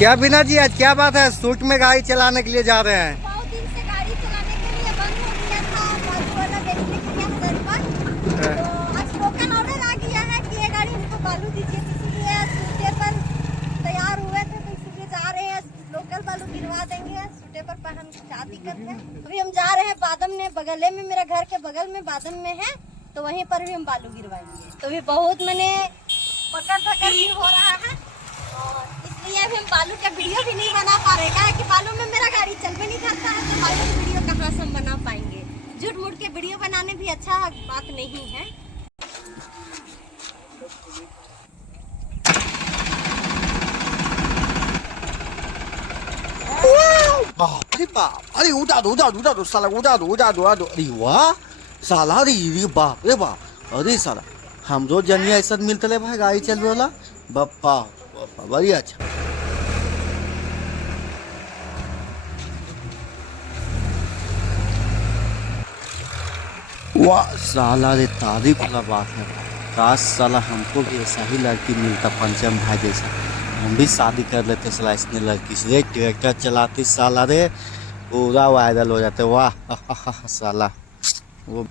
क्या बिना जी, आज क्या बात है? शूट में गाड़ी चलाने के लिए जा रहे हैं? बहुत दिन से गाड़ी चलाने के लिए बंद हो गया था, बालू वाला बेचने के लिए हजारीबाग। तो आज टोकन ऑर्डर आ गया है कि ये गाड़ी हमको बालू दीजिए, इसीलिए सूटे पर तैयार हुए थे, तो इसीलिए जा रहे हैं। लोकल बालू गिरवा देंगे सूटे पर हम, क्या दिक्कत है। अभी हम जा रहे हैं बादम में, बगले में, मेरा घर के बगल में बादम में है, तो वहीं पर भी हम बालू गिरवाएंगे। तो भी बहुत मैंने पकड़ धकड़ भी हो रहा है, और इसलिए अभी हम बालू का वीडियो भी नहीं बना पा रहे हैं कि बालू में मेरा गाड़ी चल भी नहीं सकता है, तो बालू की वीडियो कहाँ से हम बना पाएंगे। झूठ मूठ के वीडियो बनाने भी अच्छा बात नहीं है। अरे बाप, अरे उठा दो साला, उठा दो। अरे वाह साला, अरे बाप रे बाप, अरे साला हम रोज जनिया ऐसा मिलते रहे भाई गाड़ी चलवे वाला। बप्पा बप्पा बड़ी अच्छा। वाह साला, रे तारीफ वाला बात है। काश साला हमको भी ऐसा ही लड़की मिलता पंचम भाई जैसा, हम भी शादी कर लेते साला इसने लड़की से। ट्रैक्टर चलाती साला रे, पूरा वायरल हो जाते। वाह साला वो